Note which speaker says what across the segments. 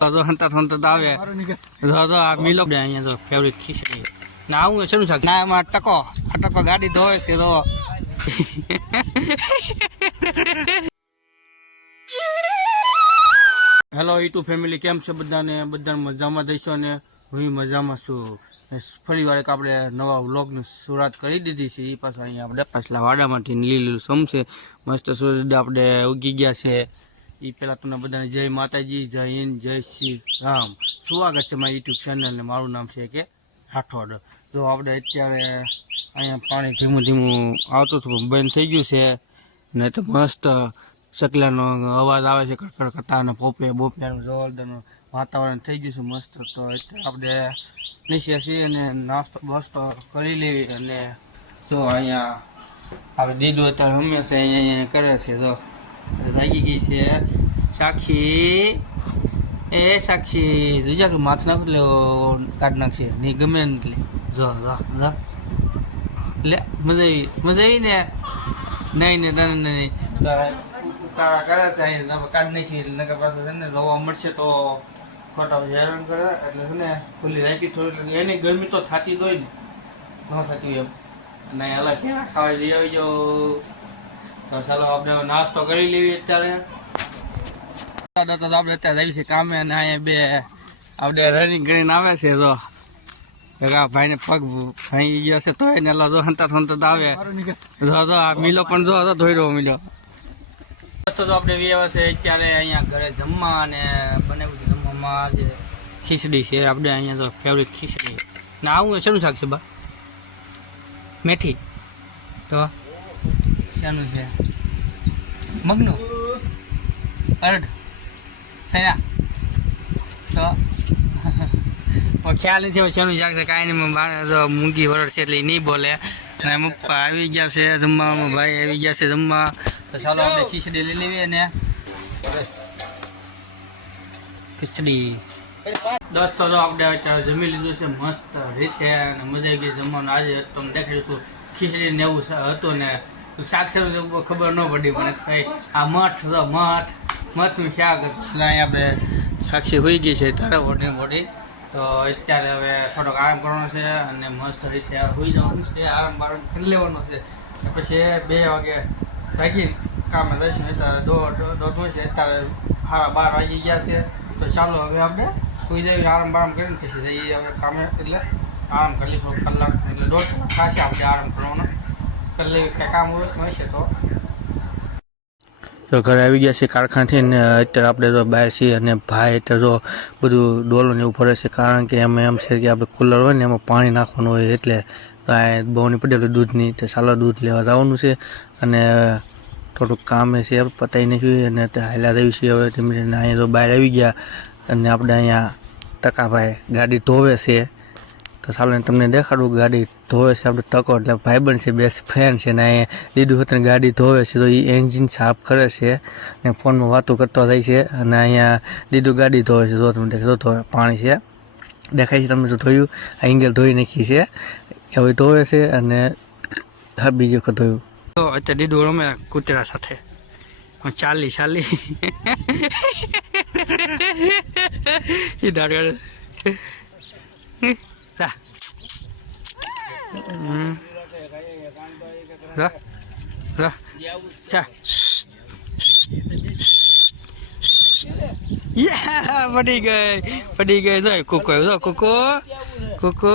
Speaker 1: તો તો હંતા હંતા આવે. જો તો આ મિલો બે અહીંયા જો ફેવરિટ ખીચડી. ના આવું શાક? ના એમાં ટકો આ ટકો ગાડી ધોવે છે તો હેલો યુટ્યુબ ફેમિલી કેમ છે બધાને? બધા મજામાં દઈશો ને? હું મજામાં છું. ફરી વાર એક આપણે નવા વ્લોગની શરૂઆત કરી દીધી છે. એ પાછા અહીંયા આપણે પાછલા વાડામાંથી લીલું સમશે. મસ્ત સૂર્ય આપણે ઉગી ગયા છે. એ પહેલાં તમને બધાને જય માતાજી, જય હિન્દ, જય શ્રી રામ. સ્વાગત છે મારી યુટ્યુબ ચેનલ ને મારું નામ છે કે રાઠોડ જો આપણે અત્યારે અહીંયા પાણી ધીમું ધીમું આવતું હતું બંધ થઈ ગયું છે. ને તો મસ્ત શકલાનો અવાજ આવે છે કડકડ કરતા અને પોપે બોપિયાનું જોરદારનું વાતાવરણ થઈ ગયું છે મસ્ત. તો અત્યારે આપણે નીચે છીએ અને નાસ્તો બસ્તો કરી લેવી અને જો અહીંયા આપણે દીદું અત્યારે હંમેશા અહીંયા અહીંયા કરે છે, જો. જાગી ગઈ છે. સાક્ષી. એ સાક્ષી જોજા કે માથું નાખ એટલે કાઢ નાખશે. નહીં, ગમે એટલે. જો જો લે, મજા મજા આવી નહીં ને તને નહીં. તારા છે કાઢ નાખી એટલે નકર છે ને રવા મળશે તો ખોટા હેરાન કરે. એટલે છે ને, ખુલ્લી રાખી થોડી એની ગરમી તો થતી જ ને. ન થતી એમ. અને અલગ ખાવા જઈ આવી જાઓ તો ચાલો આપણે નાસ્તો કરી લેવી અત્યારે. તો આપણે અત્યારે આવી છે કામે અને અહીંયા બે આપણે રનિંગ કરીને આવે છે તો ભાઈને પગ ભાઈ ગયો છે તો એને લો હંતા હંતા તો આવે. જો જો આ મિલો પણ જો હતો ધોઈ રહ્યો મિલો. તો તો આપણે વ્યવહાર છે અત્યારે અહીંયા ઘરે જમવા અને બનાવ્યું છે જમવામાં આજે ખીચડી છે. આપણે અહીંયા તો ફેવરિટ ખીચડી. ના આવું શેનું શાક છે બા મેથી. તો શાનું છે. મગનું? અરડ. સૈના તો ખ્યાલ નથી શેનું શાક છે કાંઈ નહીં મૂંગી વરડ છે એટલે નહીં બોલે. અને મપ્પા આવી ગયા છે જમવામાં ભાઈ આવી ગયા છે જમવા. તો ચાલો આપણે ખીચડી લઈ લેવી અને ખીચડી. દોસ્તો તો આપણે અત્યારે જમી લીધું છે મસ્ત રીતે અને મજા આવી ગઈ જમવાનું. આજે તમને દેખાડ્યું હતું, ખીચડી ને એવું હતું ને શાક ખબર ન પડી, પણ કઈ આ મઠ હતો મઠ, મઠનું શાક હતું. અહીંયા આપણે સાક્ષી હોઈ ગઈ છે તારે ઓઢી મોઢી તો અત્યારે હવે થોડોક આરામ કરવાનો છે અને મસ્ત રીતે હોઈ જવાનું છે. આરામ બારામ કરી લેવાનો છે. પછી બે વાગે ભાગી કામે જઈશું અત્યારે દોઢ છે અત્યારે સાડા બાર વાગી ગયા છે. તો ચાલો હવે આપણે કોઈ જઈએ, આરામ બારામ કરીને પછી જઈએ હવે કામે. એટલે આરામ કરી લઈશું કલાક, એટલે દોઢ કલાક થશે આપણે આરામ કરવાનો. તો. ઘરે આવી ગયા છે કારખાનાથી ને અત્યારે આપણે તો બહાર છીએ અને ભાઈ અત્યારે તો બધું ડોલો ને એવું ફરે છે કારણ કે એમાં એમ છે કે આપણે કુલર હોય ને એમાં પાણી નાખવાનું હોય એટલે બહુની પડે એટલે દૂધની તે સાલો દૂધ લેવા જવાનું છે અને થોડુંક કામ છે પતાવી નાખ્યું અને હાલ્યા રહી છે હવે ધીમે ધીમે. અહીંયા તો બહાર આવી ગયા અને આપણે અહીંયા ટકાભાઈ ગાડી ધોવે છે. તો ચાલો તમને દેખાડું, ગાડી ધોવે છે, આપણે ટકો એટલે ભાઈબંધ છે બેસ્ટ ફ્રેન્ડ છે, ને અહીંયા દીદું હતું ગાડી ધોવે છે, તો એ એન્જિન સાફ કરે છે, ને ફોનમાં વાતો કરતો જાય છે, અને અહીંયા દીદું ગાડી ધોવે છે તો તમે દેખાતો ધોવે, પાણી છે, દેખાય છે તમને, જો ધોયું, આ એંગલ ધોઈ નાખી છે હવે ધોવે છે, અને હા, બીજી વખત ધોયું. તો અત્યારે દીદું રમે કૂતરા સાથે. ચાલી ચાલી. એ દાડ જા 음. 자. 자. યા પડી ગઈ પડી ગઈ જો કુકો જો કુકો કુકો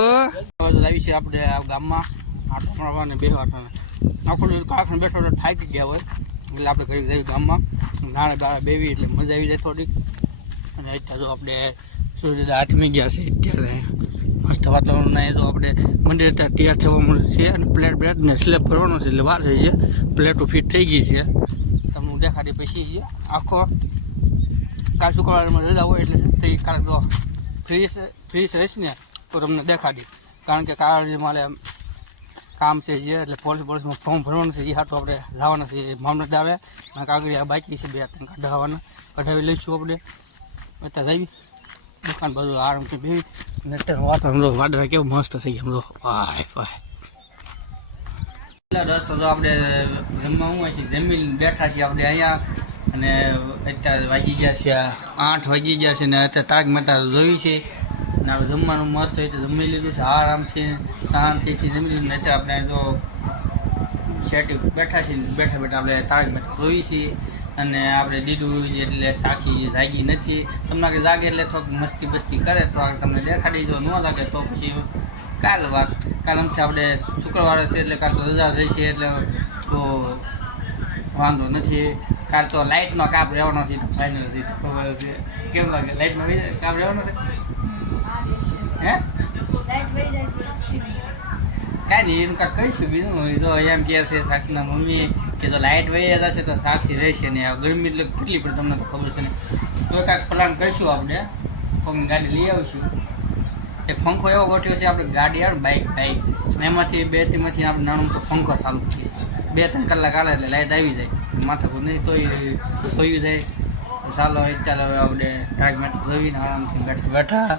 Speaker 1: આવી છે આપણે આ ગામમાં આટો મારવા બે બેહવા આખો કારખાને બેઠો તો થાકી ગયા હોય એટલે આપણે ઘરે જઈએ ગામમાં નાના બાળા બેવી એટલે મજા આવી જાય થોડીક અને અત્યારે જો આપણે સૂર્ય આઠમી ગયા છે અત્યારે મસ્ત વાતાવરણ ના તો આપણે મંદિર ત્યાં તૈયાર મળ્યું છે અને પ્લેટ બ્લેટને સ્લેબ ભરવાનો છે એટલે વાર થઈ છે. પ્લેટો ફિટ થઈ ગઈ છે. તમને દેખાડી પછી આખો કાચું કલરમાં રજા હોય એટલે તે કારણ ફ્રી ફ્રી રહીશ ને, તો તમને દેખાડી. કારણ કે કાલ મારે કામ છે જે, એટલે પોલીસ પોલીસમાં ફોર્મ ભરવાનું છે, એ હાટું આપણે જવાના છે મામલતદારે. અને કાગળિયા બાકી છે, બે, ત્રણ કઢાવવાના. કઢાવી લઈશું આપણે. અત્યારે જઈ દુકાન બધું આરામથી બેવી અને અત્યારે વાતાવરણ વાદળા કેવું મસ્ત થઈ ગયું વાય વાય. પહેલાં દોસ્તો તો આપણે જમવા હું છે જમીન બેઠા છીએ આપણે અહીંયા. અને અત્યારે વાગી ગયા છે આઠ વાગી ગયા છે ને અત્યારે તારક મહેતા જોયું છે. ને આપણે જમવાનું મસ્ત રીતે જમી લીધું છે. આરામથી શાંતિથી જમી લીધું ને અત્યારે આપણે જો સેટી બેઠા છીએ. બેઠા બેઠા આપણે તારક મહેતા જોઈ છીએ. અને આપણે દીધું એટલે સાક્ષી જાગી નથી. તમને કે જાગે એટલે થોડુંક મસ્તી બસ્તી કરે તો તમને દેખાડી જો, ન લાગે તો પછી કાલ વાત. કાલ આપણે શુક્રવારે છે એટલે કાલ તો રજા થઈ છે એટલે તો વાંધો નથી. કાલ તો લાઇટનો કાપ રહેવાનો છે, તો ફાઇનલ છે ખબર છે. કેમ લાગે? લાઇટનો કાપ રહેવાનો છે? હે? કાંઈ નહીં, એમ કાંઈ કહીશું બીજું. જો એમ કહે છે સાક્ષીના મમ્મી કે જો લાઇટ વહી જશે તો સાક્ષી રહેશે ને ગરમી એટલે કેટલી પણ તમને ખબર છે ને? તો કાંઈક પ્લાન કરીશું આપણે. કોઈની ગાડી લઈ આવીશું. એક પંખો એવો ગોઠવ્યો છે, આપણે ગાડી આવે બાઇક બાઇક એમાંથી બે ત્રણમાંથી આપણે નાનું તો પંખો ચાલુ થઈએ બે ત્રણ કલાક આવે એટલે લાઇટ આવી જાય. માથાકૂટ નહીં તોય સોયું જાય. ચાલો, અત્યારે હવે આપણે ટ્રાક માટે જવીને આરામથી બેઠા બેઠા.